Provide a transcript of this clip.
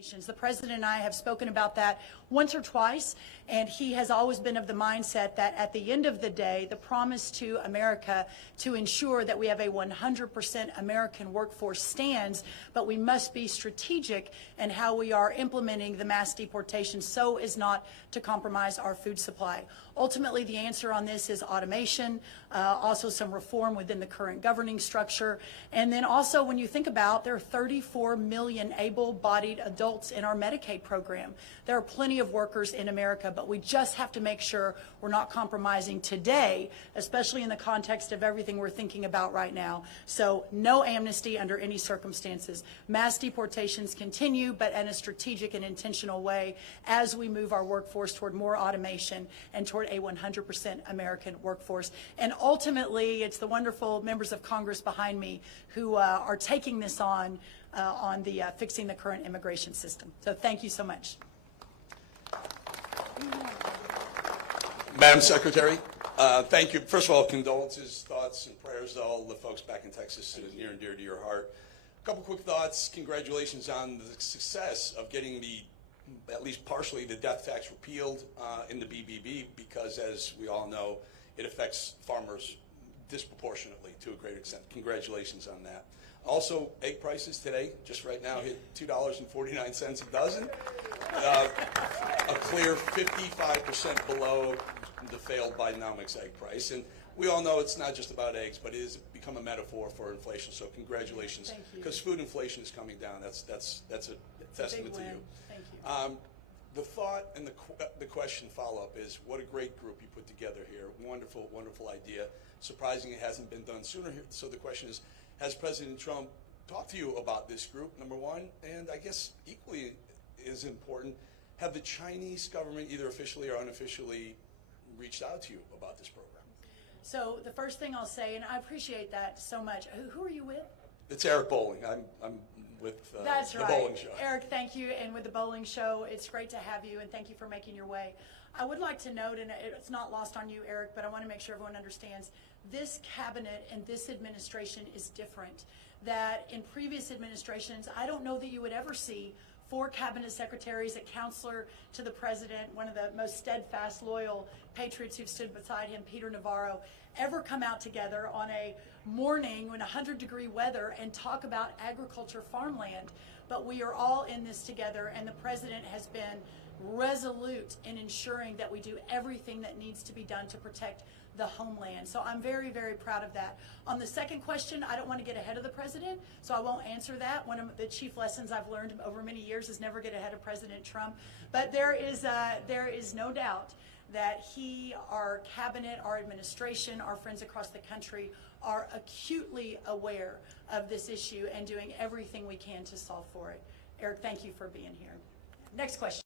The president and I have spoken about that once or twice, and he has always been of the mindset that at the end of the day, the promise to America to ensure that we have a 100% American workforce stands, but we must be strategic in how we are implementing the mass deportation so as not to compromise our food supply. Ultimately, the answer on this is automation, also some reform within the current governing structure, and then also when you think about there are 34 million able-bodied adults in our Medicaid program. There are plenty of workers in America, but we just have to make sure we're not compromising today, especially in the context of everything we're thinking about right now. So no amnesty under any circumstances. Mass deportations continue, but in a strategic and intentional way as we move our workforce toward more automation and toward a 100% American workforce. And ultimately, it's the wonderful members of Congress behind me who are taking this on the fixing the current immigration system. So thank you so much. Madam Secretary, thank you. First of all, condolences, thoughts, and prayers to all the folks back in Texas that are near and dear to your heart. A couple quick thoughts. Congratulations on the success of getting at least partially, the death tax repealed in the BBB, because as we all know, it affects farmers disproportionately to a great extent. Congratulations on that. Also, egg prices today, just right now, hit $2.49 a dozen. A clear 55% below the failed Bidenomics egg price. And we all know it's not just about eggs, but it has become a metaphor for inflation. So congratulations, because food inflation is coming down. That's a testament to you. Thank you. The thought and the question follow-up is, what a great group you put together here. Wonderful, wonderful idea. Surprising it hasn't been done sooner. So the question is, has President Trump talked to you about this group, number one? And I guess equally is important, have the Chinese government, either officially or unofficially, reached out to you about this program? So the first thing I'll say, and I appreciate that so much. Who are you with? It's Eric Bowling. I'm with That's the right. Bowling Show. Eric, thank you. And with the Bowling Show, it's great to have you, and thank you for making your way. I would like to note, and it's not lost on you, Eric, but I want to make sure everyone understands, this cabinet and this administration is different. That in previous administrations, I don't know that you would ever see 4 cabinet secretaries, a counselor to the president, one of the most steadfast, loyal patriots who've stood beside him, Peter Navarro, ever come out together on a morning when 100-degree weather and talk about agriculture, farmland. But we are all in this together, and the president has been resolute in ensuring that we do everything that needs to be done to protect the homeland. So I'm very, very proud of that. On the second question, I don't want to get ahead of the president, so I won't answer that. One of the chief lessons I've learned over many years is never get ahead of President Trump. But there is no doubt that he, our cabinet, our administration, our friends across the country are acutely aware of this issue and doing everything we can to solve for it. Eric, thank you for being here. Next question.